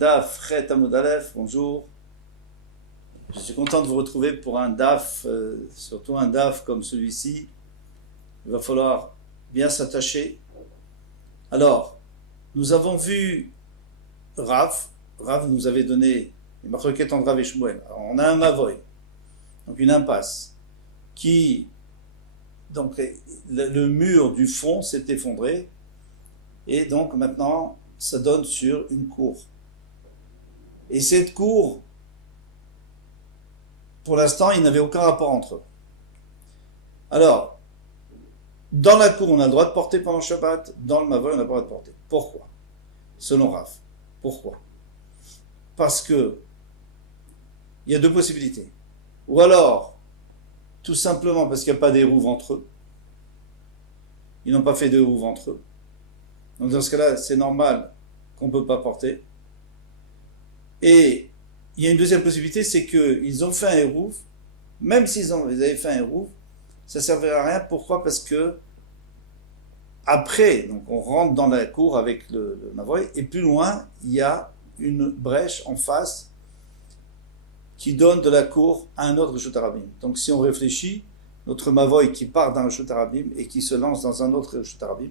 Daf Chet Amud Aleph, bonjour. Je suis content de vous retrouver pour un Daf, surtout un Daf comme celui-ci. Il va falloir bien s'attacher. Alors, nous avons vu Rav nous avait donné les Machloket entre Rav et Shmuel. Alors, on a un Mavoy, donc une impasse, qui, donc le mur du fond s'est effondré, et donc maintenant, ça donne sur une cour. Et cette cour, pour l'instant, il n'avait aucun rapport entre eux. Alors, dans la cour, on a le droit de porter pendant Shabbat, dans le Mavoy, on n'a pas le droit de porter. Pourquoi? Selon Rav. Pourquoi? Parce que il y a deux possibilités. Ou alors, tout simplement parce qu'il n'y a pas d'érouve entre eux. Ils n'ont pas fait d'érouve entre eux. Donc dans ce cas-là, c'est normal qu'on ne peut pas porter. Et il y a une deuxième possibilité, c'est qu'ils ont fait un érouve. Même s'ils avaient fait un érouve, ça ne servirait à rien. Pourquoi? Parce que après, donc on rentre dans la cour avec le Mavoy, et plus loin, il y a une brèche en face qui donne de la cour à un autre Reshut Harabim. Donc si on réfléchit, notre Mavoy qui part d'un Reshut Harabim et qui se lance dans un autre Reshut Harabim,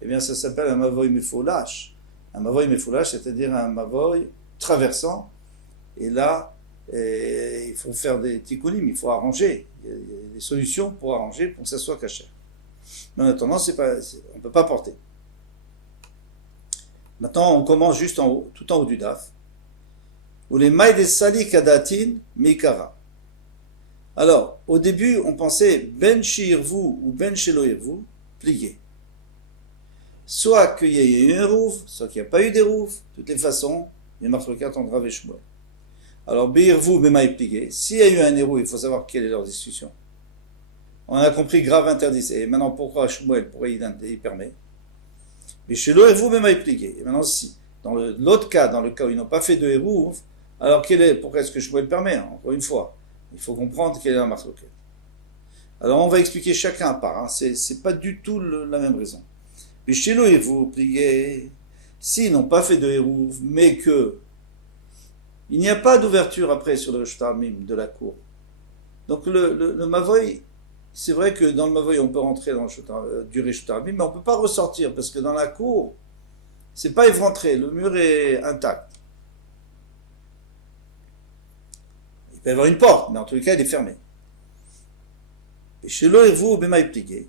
eh bien ça s'appelle un Mavoy Mefoulash. Un Mavoy Mefoulash, c'est-à-dire un Mavoy traversant. Et là, il faut faire des tikkunim, il faut arranger. Il y a des solutions pour arranger, pour que ça soit caché. Mais en attendant, on ne peut pas porter. Maintenant, on commence juste en haut, tout en haut du daf. Ou les mailles des sali kadatin mikara. Alors, au début, on pensait ben shirvu ou ben shelo irvu, plié. Soit qu'il y ait eu un rouf, soit qu'il n'y a pas eu des roufs. De toutes les façons, il y a marqué entre Rav et Shmuel. Alors, beirvu, bemaï plié. S'il y a eu un hérou, il faut savoir quelle est leur discussion. On a compris grave interdit. Et maintenant, pourquoi Shmuel, pourquoi il permet? Mais chez l'Oervou, même à plié. Et maintenant, si, dans l'autre cas, dans le cas où ils n'ont pas fait de hérou, alors pourquoi est-ce que Shmuel permet? Encore une fois, il faut comprendre quelle est la marloquette. Alors, on va expliquer chacun à part. C'est pas du tout la même raison. Mais chez l'Oervou, plié, s'ils n'ont pas fait de hérou, mais que il n'y a pas d'ouverture après sur le Reshut Harabim de la cour. Donc, le Mavoy, c'est vrai que dans le Mavoy, on peut rentrer dans du Reshut Harabim, mais on ne peut pas ressortir, parce que dans la cour, c'est pas éventré, le mur est intact. Il peut y avoir une porte, mais en tous les cas, il est fermé. Et chez l'Oervou, bemaï plié.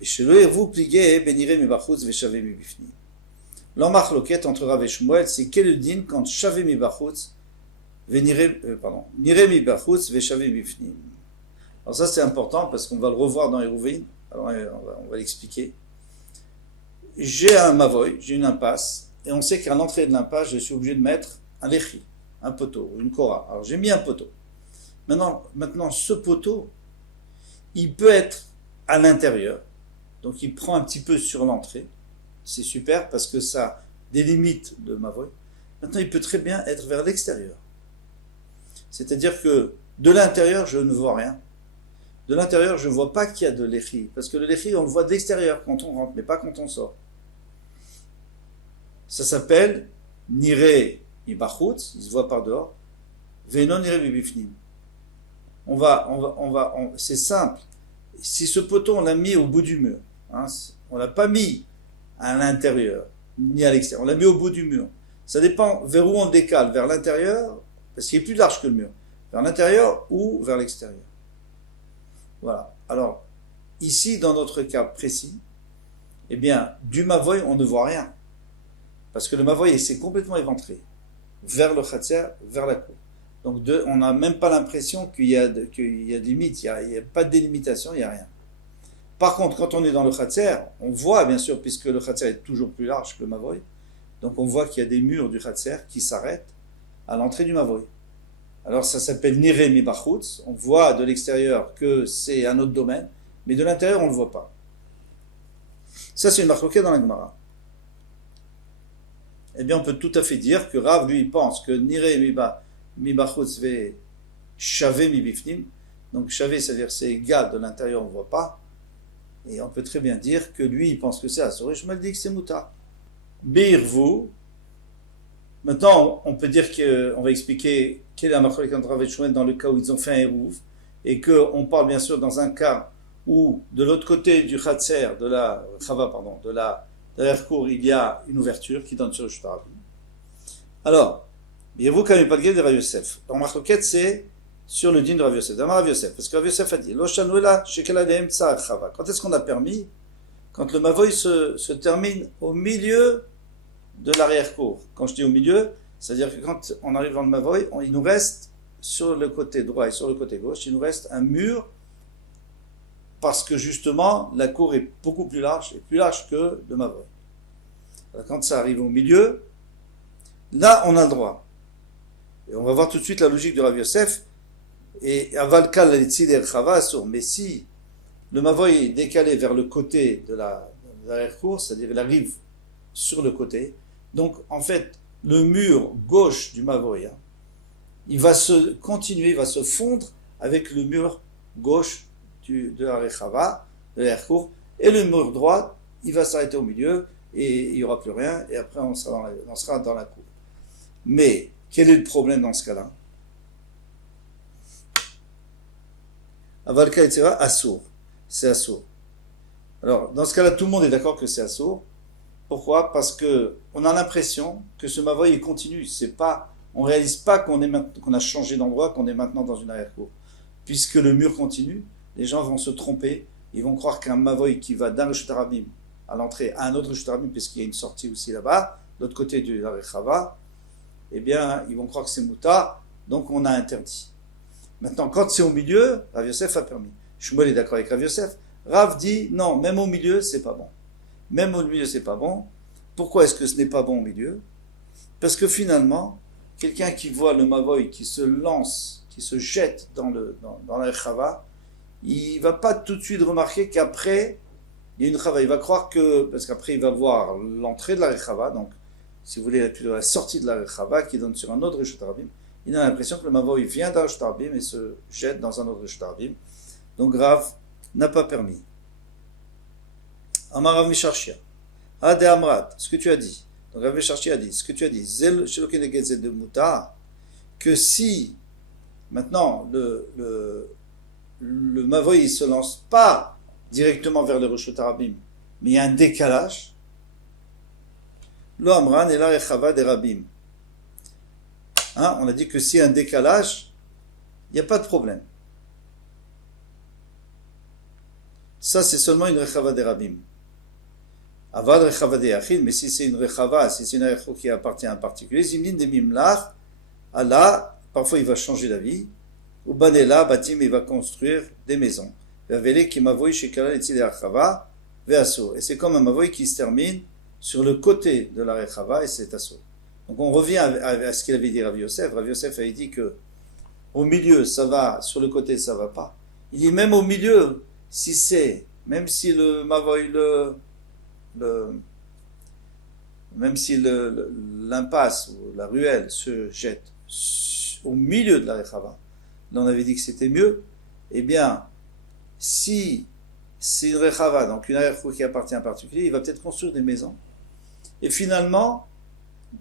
Et chez l'Oervou, plié, beniré mi bachutz veshavé mi bifni. L'emmarloquette entre Rav et Shmuel, c'est quel le din quand shavé mi bachutz, niré mi bachutz veshavé mi bifni. Alors ça c'est important parce qu'on va le revoir dans Hérouvin. Alors on va l'expliquer. J'ai un Mavoy, j'ai une impasse, et on sait qu'à l'entrée de l'impasse, je suis obligé de mettre un lechi, un poteau, une kora. Alors j'ai mis un poteau. Maintenant ce poteau, il peut être à l'intérieur, donc il prend un petit peu sur l'entrée. C'est super parce que ça délimite le Mavoy. Maintenant il peut très bien être vers l'extérieur. C'est-à-dire que de l'intérieur, je ne vois rien. De l'intérieur, je ne vois pas qu'il y a de l'échi. Parce que le l'échi, on le voit de l'extérieur quand on rentre, mais pas quand on sort. Ça s'appelle niré ibachutz, il se voit par dehors. Venon niré bibifnim. C'est simple. Si ce poteau, on l'a mis au bout du mur, on ne l'a pas mis à l'intérieur, ni à l'extérieur, on l'a mis au bout du mur. Ça dépend vers où on le décale, vers l'intérieur, parce qu'il est plus large que le mur, vers l'intérieur ou vers l'extérieur. Voilà. Alors, ici, dans notre cas précis, eh bien, du Mavoy, on ne voit rien. Parce que le Mavoy, c'est complètement éventré. Vers le Khatser, vers la cour. Donc, on n'a même pas l'impression qu'il y a de limites. Il n'y a pas de délimitation, il n'y a rien. Par contre, quand on est dans le Khatser, on voit, bien sûr, puisque le Khatser est toujours plus large que le Mavoy, donc on voit qu'il y a des murs du Khatser qui s'arrêtent à l'entrée du Mavoy. Alors ça s'appelle Niré mi bachutz, on voit de l'extérieur que c'est un autre domaine, mais de l'intérieur on ne le voit pas. Ça c'est une marque dans la Gemara. Eh bien on peut tout à fait dire que Rav lui pense que Niré mi bachutz ve shavé mi bifnim, donc shavé c'est-à-dire c'est égal, de l'intérieur on ne voit pas, et on peut très bien dire que lui il pense que c'est assuré, je me le dis que c'est mouta. Beirvu, Maintenant, on peut dire qu'on va expliquer quelle est la machlokes entre Rav et Shmuel dans le cas où ils ont fait un hérouv, et qu'on parle bien sûr dans un cas où de l'autre côté du Khatser, de la Chava, pardon, de l'air-cour, il y a une ouverture qui donne sur le Shtarabim. Alors, il y a vous quand même pas le guet de Rav Yosef. Donc, machlokes, c'est sur le din de Rav Yosef. D'Amar Rav Yosef, parce que Rav Yosef a dit, Lo shanuela shekaladehem tsar Chava. Quand est-ce qu'on a permis? Quand le mavoy se termine au milieu de l'arrière-cour. Quand je dis au milieu, c'est-à-dire que quand on arrive dans le mavoy, il nous reste sur le côté droit et sur le côté gauche, il nous reste un mur parce que justement la cour est beaucoup plus large et plus large que le mavoy. Alors, quand ça arrive au milieu, là on a le droit. Et on va voir tout de suite la logique de Rav Yosef. Et avalkal l'etzid chava asur. Mais si le mavoy est décalé vers le côté de l'arrière-cour, c'est-à-dire il arrive sur le côté, donc en fait le mur gauche du mavoy, il va se continuer, il va se fondre avec le mur gauche de la rechava, de l'arrière-cour, et le mur droit, il va s'arrêter au milieu et il n'y aura plus rien, et après on sera dans la cour. Mais quel est le problème dans ce cas-là? Avalka etc. Assour. C'est assour. Alors, dans ce cas-là, tout le monde est d'accord que c'est assour. Pourquoi? Parce que on a l'impression que ce mavoy est continu. C'est pas, on réalise pas qu'on a changé d'endroit, qu'on est maintenant dans une arrière-cour. Puisque le mur continue, les gens vont se tromper. Ils vont croire qu'un mavoy qui va d'un Shtarabim à l'entrée à un autre Shtarabim, puisqu'il y a une sortie aussi là-bas, de l'autre côté de la Rechava, eh bien, ils vont croire que c'est Mouta, donc on a interdit. Maintenant, quand c'est au milieu, Rav Yosef a permis. Shmuel est d'accord avec Rav Yosef. Rav dit, non, même au milieu, c'est pas bon. Même au milieu, c'est pas bon. Pourquoi est-ce que ce n'est pas bon au milieu? Parce que finalement, quelqu'un qui voit le mavoy qui se lance, qui se jette dans la chava, il va pas tout de suite remarquer qu'après, il y a une chava. Il va croire que, parce qu'après, il va voir l'entrée de la chava, donc, si vous voulez, plutôt la sortie de la chava qui donne sur un autre Shtarabim. Il a l'impression que le mavoy vient d'un Shtarabim et se jette dans un autre Shtarabim. Donc, Rav n'a pas permis. Amar Rav Misharshia. Ade Amrat, ce que tu as dit. Donc Rav Misharshia a dit, ce que tu as dit, Zel Shelokeneged de Muta, que si, maintenant, le mavoy ne se lance pas directement vers le Rosh Hashanah, mais il y a un décalage, Lo Amran et la Rechava des Rabim. On a dit que s'il y a un décalage, il n'y a pas de problème. Ça, c'est seulement une Rechava des Rabim. Aval Rechava des Yachid, mais si c'est une Rechava, si c'est une Rechava qui appartient à un particulier, Zimlin de Mimlach, Allah, parfois il va changer d'avis, ou Banela, Batim, il va construire des maisons. Et c'est comme un mavoy qui se termine sur le côté de la Rechava, et c'est assaut. Donc on revient à ce qu'il avait dit Rav Yosef. Rav Yosef avait dit que au milieu ça va, sur le côté ça va pas. Il dit même au milieu, même si le mavoy, même si l'impasse ou la ruelle se jette au milieu de la Rechava, là on avait dit que c'était mieux, eh bien, si c'est une Rechava, donc une arrière-cour qui appartient à un particulier, il va peut-être construire des maisons. Et finalement,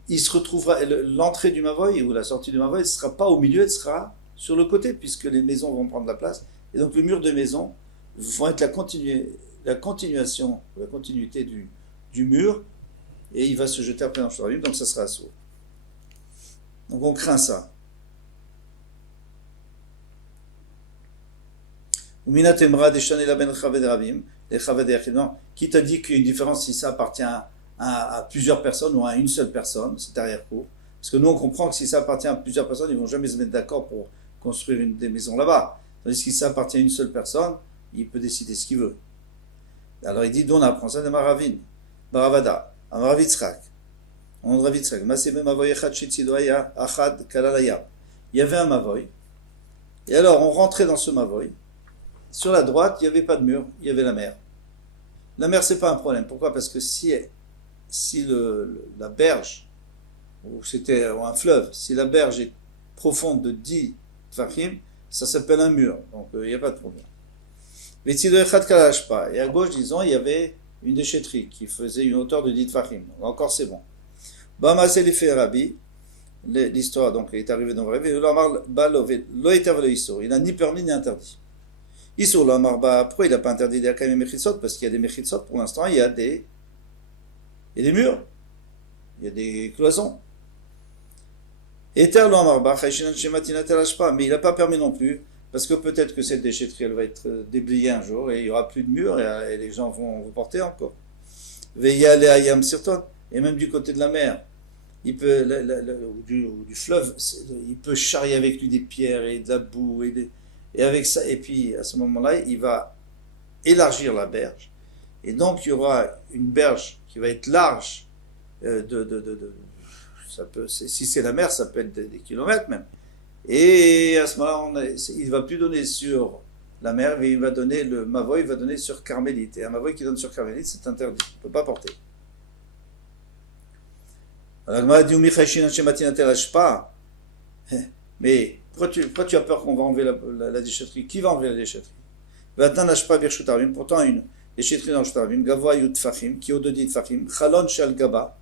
il se retrouvera, l'entrée du mavoy ou la sortie du mavoy ne sera pas au milieu, elle sera sur le côté, puisque les maisons vont prendre la place. Et donc le mur de maison vont être la continuation, la continuité du mur, et il va se jeter après dans le Shtarabim, donc ça sera assaut. Donc on craint ça. Qui t'a dit qu'il y a une différence si ça appartient à plusieurs personnes ou à une seule personne, c'est arrière-cour. Parce que nous on comprend que si ça appartient à plusieurs personnes, ils ne vont jamais se mettre d'accord pour construire des maisons là-bas. Tandis que si ça appartient à une seule personne, il peut décider ce qu'il veut. Alors il dit, d'où on apprend ça de Maravin, Baravada, Amaravitzrak. On Ravitzrak, il y avait un mavoy, et alors on rentrait dans ce mavoy. Sur la droite, il n'y avait pas de mur, il y avait la mer. La mer, c'est pas un problème. Pourquoi? Parce que si la berge, ou c'était un fleuve, si la berge est profonde de 10 tfachim, ça s'appelle un mur. Donc, il n'y a pas de problème. Mais si le echad kalash pas, et à gauche, disons, il y avait une déchetterie qui faisait une hauteur de 10 tfachim. Encore, c'est bon. Bama c'est l'effet Rabbi, l'histoire, donc, est arrivée dans le rêve, il n'a ni permis ni interdit. Issur l'amar ba, pourquoi il n'a pas interdit des akam et mechitsot? Parce qu'il y a des mechitsot, pour l'instant, il y a des murs, il y a des cloisons. Eter l'amar ba, chayshinan shematina telash pas, mais il n'a pas permis non plus, parce que peut-être que cette déchetterie, elle va être déblayée un jour, et il n'y aura plus de murs, et les gens vont porter encore. Veya le ayam sirton, et même du côté de la mer, il peut, ou du fleuve, il peut charrier avec lui des pierres et de la boue, et avec ça, et puis à ce moment-là, il va élargir la berge, et donc il y aura une berge qui va être large, ça peut, si c'est la mer, ça peut être des kilomètres même. Et à ce moment-là, il ne va plus donner sur la mer, mais il va donner le mavoy, il va donner sur Carmélite. Et un mavoy qui donne sur Carmélite, c'est interdit, il ne peut pas porter. Mais pourquoi tu as peur qu'on va enlever la déchetterie? Qui va enlever la déchetterie? Pourtant, une déchetterie dans le Shutavim, Gavoa Yud Fachim, qui est au-dedans de Fachim, Chalon Shal Gaba.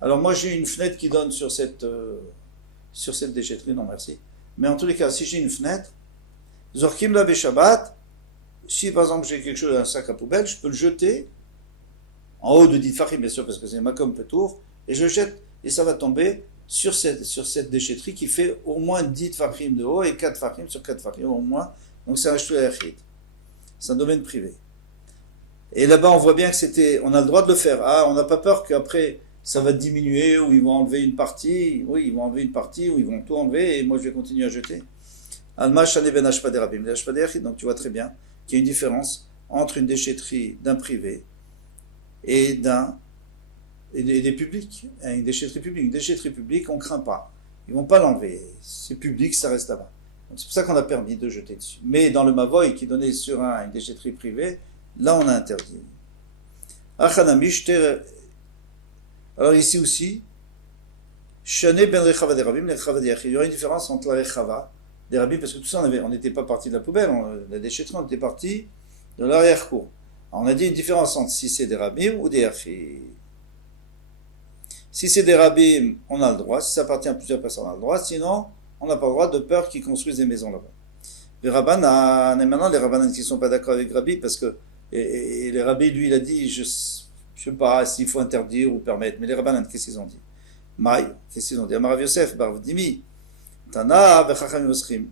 Alors moi j'ai une fenêtre qui donne sur cette déchetterie, non merci. Mais en tous les cas, si j'ai une fenêtre, Zorkim la Shabbat, si par exemple j'ai quelque chose, un sac à poubelle, je peux le jeter en haut de Ditfachim, bien sûr, parce que c'est Makom Petour, et je jette, et ça va tomber sur cette déchetterie qui fait au moins 10 Tfachim de haut et 4 Tfachim sur 4 Tfachim au moins. Donc c'est un Shtu Yachid. C'est un domaine privé. Et là-bas, on voit bien que on a le droit de le faire. Ah, on n'a pas peur qu'après, ça va diminuer, ou ils vont enlever une partie. Oui, ils vont enlever une partie, ou ils vont tout enlever, et moi je vais continuer à jeter. Alma Shane Ben Ashpad Rabim, donc tu vois très bien qu'il y a une différence entre une déchetterie d'un privé et des publics. Une déchetterie publique. Une déchetterie publique, on ne craint pas. Ils ne vont pas l'enlever. C'est public, ça reste là-bas. Donc, c'est pour ça qu'on a permis de jeter dessus. Mais dans le Mavoy qui donnait sur une déchetterie privée, là on a interdit. Alors ici aussi, Shane ben Rechava des Rabim, Rechava des Yachid. Il y aura une différence entre la Rechava des Rabim, parce que tout ça, on n'était pas parti de la poubelle, la déchetterie, on était parti de l'arrière-cour. Alors on a dit une différence entre si c'est des Rabim ou des Yachid. Si c'est des Rabim, on a le droit. Si ça appartient à plusieurs personnes, on a le droit. Sinon, on n'a pas le droit de peur qu'ils construisent des maisons là-bas. Les Rabbanan, et maintenant les Rabbanan qui ne sont pas d'accord avec Rabbi, parce que et les Rabbi, lui, il a dit, je ne sais pas s'il faut interdire ou permettre, mais les Rabbanan, qu'est-ce qu'ils ont dit? Maï, qu'est-ce qu'ils ont dit? Amarav Yosef, Bar Dimi, Tana, Bechachamim Oschim.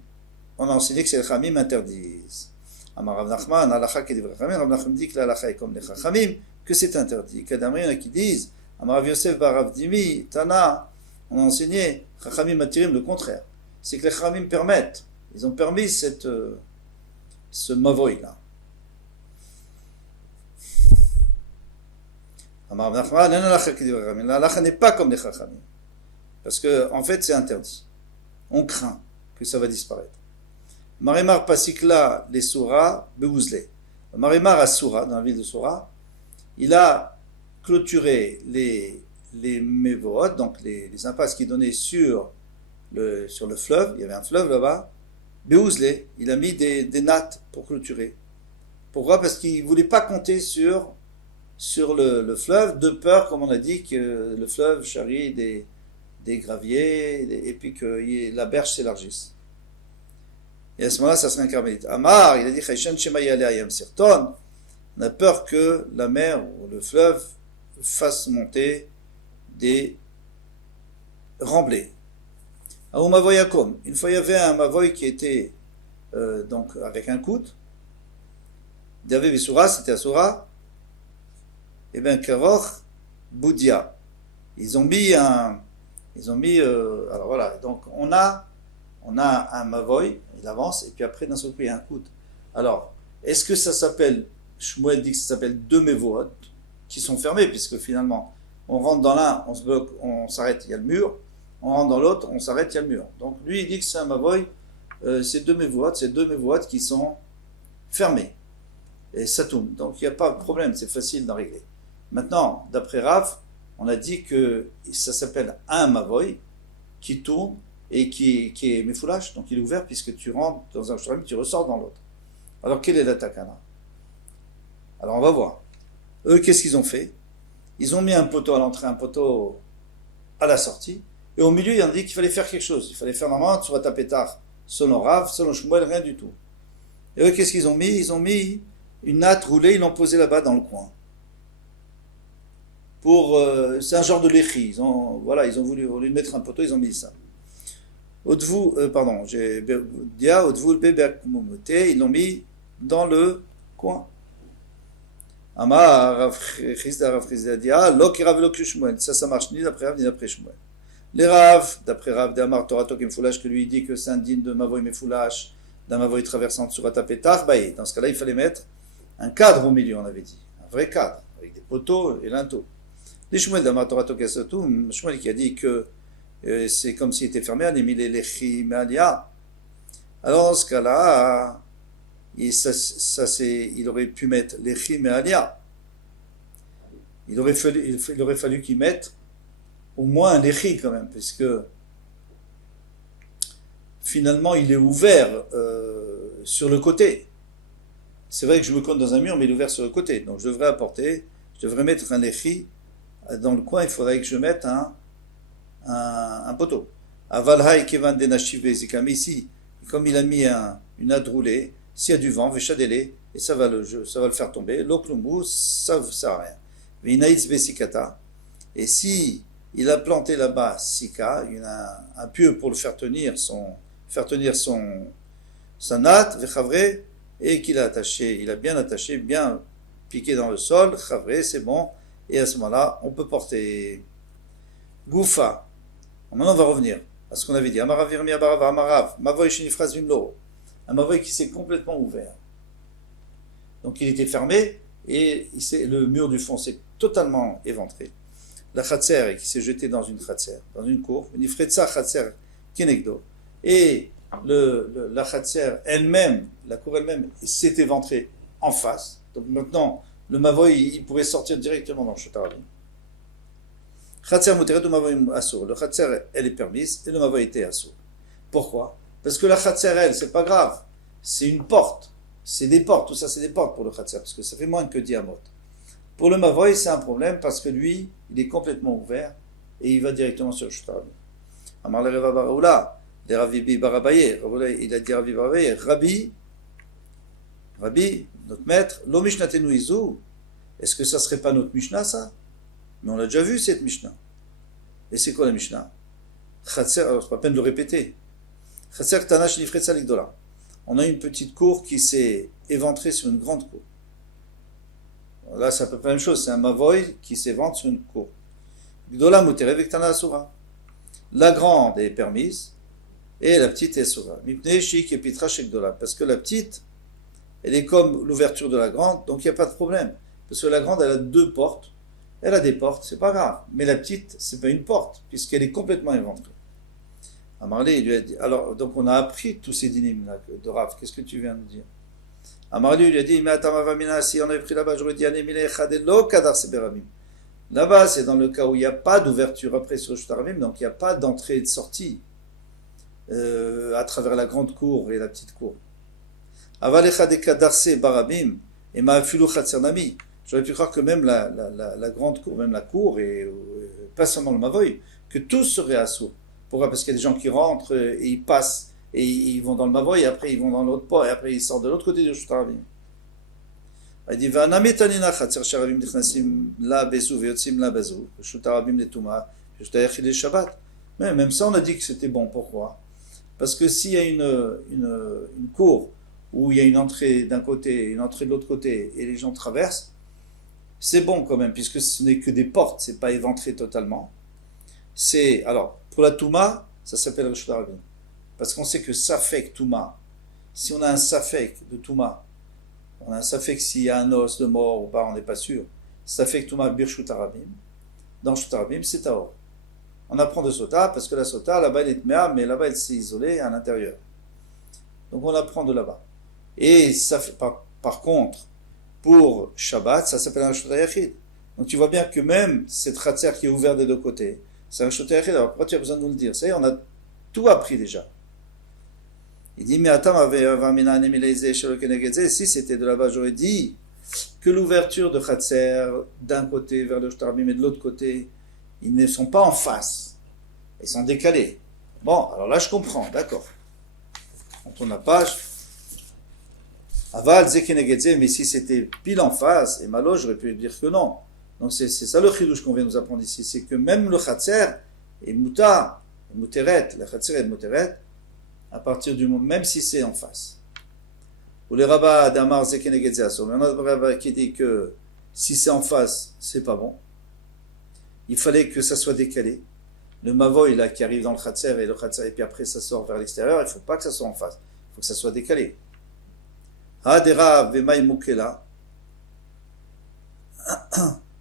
On a enseigné que c'est les Chachamim interdisent. Amarav Nachman, Alacha qui dit Chachamim, Rav Nachman dit que l'Alacha est comme les Chachamim, que c'est interdit. Kadamri, il y en a qui disent, Amarav Yosef, Bar Dimi, Tana, on a enseigné, Chachamim Matirim, le contraire. C'est que les Chachamim permettent. Ils ont permis ce mavoy là. L'alacha n'est pas comme les chachamim. Parce que, en fait, c'est interdit. On craint que ça va disparaître. Marimar Pasikla, les Soura, Beouzle. Marimar à Soura, dans la ville de Soura, il a clôturé les mévoot, donc les impasses qui donnaient sur le fleuve. Il y avait un fleuve là-bas. Beouzle, il a mis des nattes pour clôturer. Pourquoi? Parce qu'il ne voulait pas compter sur le fleuve, de peur, comme on a dit, que le fleuve charrie des graviers, et puis que la berge s'élargisse. Et à ce moment-là, ça serait un carmélite. Amar, il a dit, Chayshan Shemaya Ayam Sirton, on a peur que la mer ou le fleuve fasse monter des remblais. Au Mavoy Akom, une fois il y avait un Mavoy qui était donc avec un coude. Davé Visura, c'était à Soura. Et bien Karoch, Boudia. Ils ont mis alors voilà, donc on a un Mavoy, il avance, et puis après d'un seul coup il y a un coude. Alors, est-ce que ça s'appelle, Shmuel dit que ça s'appelle deux Mévoot, qui sont fermés, puisque finalement, on rentre dans l'un, on se bloque, on s'arrête, il y a le mur. On rentre dans l'autre, on s'arrête, il y a le mur. Donc lui, il dit que c'est un mavoy, c'est deux mévoot qui sont fermés. Et ça tourne. Donc il n'y a pas de problème, c'est facile d'en régler. Maintenant, d'après Rav, on a dit que ça s'appelle un mavoy qui tourne et qui est méfoulash, donc il est ouvert puisque tu rentres dans un shramim, tu ressors dans l'autre. Alors quelle est la takana? Alors on va voir. Eux, qu'est-ce qu'ils ont fait? Ils ont mis un poteau à l'entrée, un poteau à la sortie, Et au milieu, il en dit qu'il fallait faire quelque chose. Il fallait faire normalement sur la pétard, selon Rav, selon Shmuel, rien du tout. Et eux, qu'est-ce qu'ils ont mis? Ils ont mis une natte roulée, ils l'ont posée là-bas dans le coin. C'est un genre de léchi. Ils ont voulu, au lieu de mettre un poteau, ils ont mis ça. Ils l'ont mis dans le coin. Amar Rav Chizda dit, ça marche ni d'après Rav ni d'après Shmuel. Les Rav, d'après Rav d'Amar Torato Kemfoulash, que lui dit que c'est indigne de Mavoy Mefoulash, d'un Mavoy traversant sur Atapetach, dans ce cas-là, il fallait mettre un cadre au milieu, on avait dit. Un vrai cadre, avec des poteaux et linteaux. Les Shmuel d'Amar Torato Kesotou, Shmuel qui a dit que c'est comme s'il était fermé, on a mis les Lechi Mealia. Alors dans ce cas-là, il aurait pu mettre Lechi Mealia. Il aurait fallu qu'il mette au moins un Lechi quand même, puisque finalement il est ouvert sur le côté. C'est vrai que je me compte dans un mur, mais il est ouvert sur le côté. Donc je devrais mettre un Lechi dans le coin, il faudrait que je mette un poteau. Avalhaï Kevan Denashiv Bezikam, ici, comme il a mis une natte roulée, s'il y a du vent, Veshadele, et ça va le faire tomber. L'Oklumbu, ça ne sert à rien. Vinaïtz Besikata, et si il a planté là-bas Sika, il a un pieu pour le faire tenir sa natte, Vechavre, et qu'il a attaché, il a bien attaché, bien piqué dans le sol, Chavre, c'est bon, et à ce moment-là, on peut porter Goufa. Maintenant, on va revenir à ce qu'on avait dit. Amaravirmi Abarava Amarav, Mavoy Shinifraz Vimlo. Un Mavoy qui s'est complètement ouvert. Donc il était fermé et le mur du fond s'est totalement éventré. La Khatser qui s'est jeté dans une Khatser, dans une cour. Une Ifretsa Khatser Kenegdo. Et la Khatser elle-même, la cour elle-même, s'est éventrée en face. Donc maintenant, le Mavoy, il pourrait sortir directement dans le Shotarabim. Khatser Muteret ou Mavoy Assour. Le Khatser, elle est permise et le Mavoy était Assour. Pourquoi? Parce que la Khatser, elle, c'est pas grave. C'est une porte. C'est des portes. Tout ça, c'est des portes pour le Khatser. Parce que ça fait moins que Diamot. Pour le Mavoy, c'est un problème parce que lui, il est complètement ouvert et il va directement sur le Shotarabim. Amar le Reva Baraoula, le Ravi Barabaye. Il a dit Ravi Barabaye. Rabbi, notre maître, lo Mishnatenu Izu. Est-ce que ça serait pas notre Mishnah, ça? Mais on l'a déjà vu, cette Mishnah. Et c'est quoi la Mishnah? Khatser, alors c'est pas la peine de le répéter. Khatser Tanash Nifretza Ligdola. On a une petite cour qui s'est éventrée sur une grande cour. Là, c'est à peu près la même chose. C'est un Mavoy qui s'éventre sur une cour. Gdola Mutere Vektana Asura. La grande est permise et la petite est Asura. Mipne Shik et Pitra Shekdola. Parce que la petite, elle est comme l'ouverture de la grande, donc il n'y a pas de problème. Parce que la grande, elle a deux portes. Elle a des portes, c'est pas grave. Mais la petite, c'est pas une porte, puisqu'elle est complètement éventrée. Amarli, il lui a dit, alors, donc on a appris tous ces dynimes là de Rav. Qu'est-ce que tu viens de dire? Amarli lui a dit, mais attends, si on avait pris là-bas, j'aurais dit, là-bas, c'est dans le cas où il n'y a pas d'ouverture après sur le Shtarabim, donc il n'y a pas d'entrée et de sortie à travers la grande cour et la petite cour. Avalecha de kadarse barabim, et ma'afilu chatzernami. J'aurais pu croire que même la grande cour, même la cour, et pas seulement le Mavoy, que tous seraient assourds. Pourquoi? Parce qu'il y a des gens qui rentrent et ils passent, et ils vont dans le Mavoy, et après ils vont dans l'autre port, et après ils sortent de l'autre côté du Shtarabim. Il dit, Vanametanina chatzer sharabim nichnasim la bezu, veyotzim la bezu, Shtarabim letuma, Shtayachid le Shabbat. Mais même ça, on a dit que c'était bon. Pourquoi? Parce que s'il y a une cour où il y a une entrée d'un côté, une entrée de l'autre côté, et les gens traversent, c'est bon quand même, puisque ce n'est que des portes, c'est pas éventré totalement. Alors, pour la Touma, ça s'appelle le Shtarabim. Parce qu'on sait que Safek Touma, si on a un Safek de Touma, on a un Safek s'il y a un os de mort ou pas, on n'est pas sûr. Safek Touma Bir Shutarabim. Dans Shutarabim, c'est Taor. On apprend de Sota, parce que la Sota, là-bas, elle est Tmea, mais là-bas, elle s'est isolée à l'intérieur. Donc on apprend de là-bas. Et ça fait, par contre, pour Shabbat, ça s'appelle un Shota Yachid. Donc tu vois bien que même cette Khatser qui est ouverte des deux côtés, c'est un Shota Yachid. Alors pourquoi tu as besoin de nous le dire? Ça y est, on a tout appris déjà. Il dit, mais attends, si c'était de là-bas, j'aurais dit que l'ouverture de Khatser d'un côté vers le Shtarabim et de l'autre côté, ils ne sont pas en face. Ils sont décalés. Bon, alors là je comprends, d'accord. On tourne la page. Aval, Zekenegedze, mais si c'était pile en face, et Malo, j'aurais pu dire que non. Donc c'est ça le chidouche qu'on vient nous apprendre ici, c'est que même le Khatser est muta, muteret, le Khatser est muteret, à partir du moment, même si c'est en face. Ou les rabbins d'Amar Zekenegedze Asso, mais on a un rabbin qui dit que si c'est en face, c'est pas bon. Il fallait que ça soit décalé. Le mavoy là qui arrive dans le Khatser et le Khatser, et puis après ça sort vers l'extérieur, il ne faut pas que ça soit en face, il faut que ça soit décalé. Hadera Vemaï Mukela.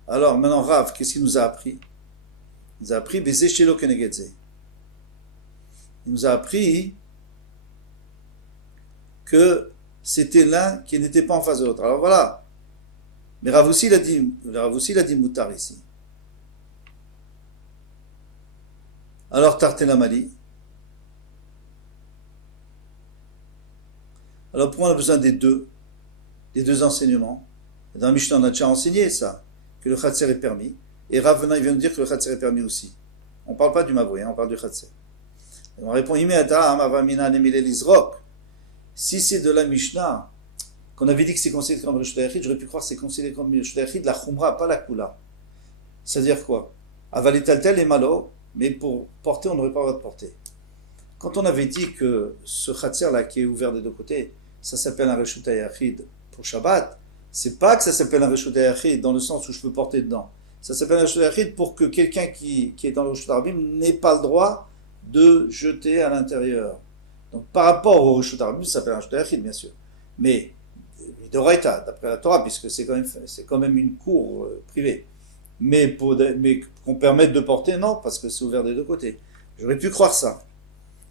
Alors maintenant Rav, qu'est-ce qu'il nous a appris? Il nous a appris Beze Shelo Kenegedze. Il nous a appris que c'était l'un qui n'était pas en face de l'autre. Alors voilà. Mais Rav aussi il a dit Moutar ici. Alors Tartena Mali. Alors pourquoi on a besoin des deux enseignements? Dans la Mishnah on a déjà enseigné ça, que le Khatser est permis. Et Rav Vena il vient de dire que le Khatser est permis aussi. On ne parle pas du Mavoy, on parle du Khatser. Et on répond si c'est de la Mishnah, qu'on avait dit que c'est considéré comme Reshut Hayachid, j'aurais pu croire que c'est considéré comme Reshut Hayachid, la Khumra, pas la Kula. C'est-à-dire quoi? Avalitaltel et Malo, mais pour porter, on n'aurait pas le droit de porter. Quand on avait dit que ce Khatser là qui est ouvert des deux côtés, ça s'appelle un Reshut Hayachid pour Shabbat, c'est pas que ça s'appelle un Reshut Hayachid dans le sens où je peux porter dedans. Ça s'appelle un Reshut Hayachid pour que quelqu'un qui est dans le Reshut Harabim n'ait pas le droit de jeter à l'intérieur. Donc par rapport au Reshut Harabim, ça s'appelle un Reshut Hayachid bien sûr. Mais d'Oraita, d'après la Torah, puisque c'est quand même une cour privée. Mais qu'on permette de porter, non, parce que c'est ouvert des deux côtés. J'aurais pu croire ça.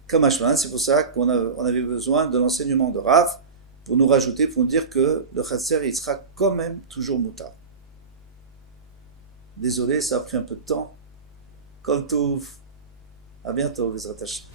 Comme Ashman, c'est pour ça qu'on avait besoin de l'enseignement de Rav pour nous rajouter, pour nous dire que le Khatser, il sera quand même toujours moutard. Désolé, ça a pris un peu de temps. Kol Tov. À bientôt, Bezrat Hashem.